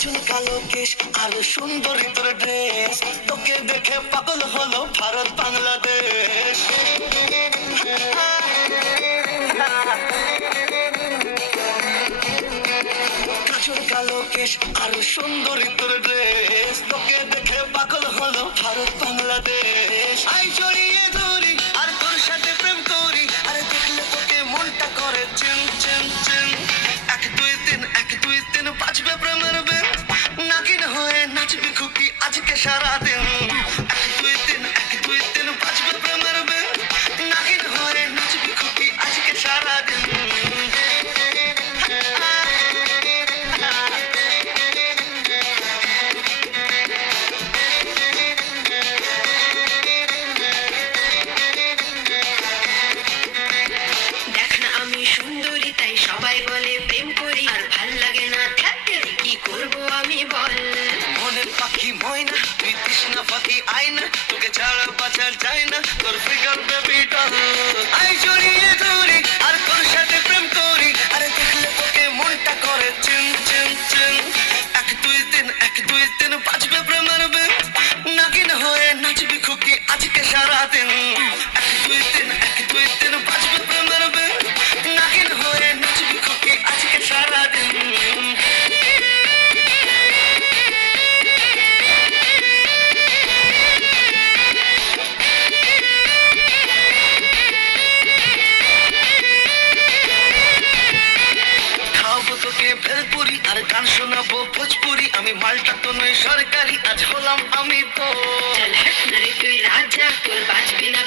কেশ আরও সুন্দরী তোর ড্রেস। তোকে দেখে পাগল হলো ভারত, বাংলাদেশ। কাজল কালো কেশ আরও সুন্দরী তোর ড্রেস। তোকে দেখে পাগল হলো ভারত, বাংলাদেশ। নাচবি খুকি আজকে সারাদিন। এক, দুই, তিন, এক, দুই, তিন, বাজবে প্রেমের বেন নাগিন হয়ে নাচবি খুকি আজকে সারাদিন। দেখ না আমি সুন্দরী, তাই সবাই বলে প্রেম করি। আর ভালো লাগে না থাকতে কি করব আমি বল। পাখি ময়না তুই তৃষ্ণা পাখি আয়না তোকে ছাড়া বাঁচার যায় ভেলপুরি গান শোনাবো। ভোজপুরি আমি, মালটা তো নই সরকারি। আজ হলাম আমি তো। তুই রাজা, তোর বাজবি না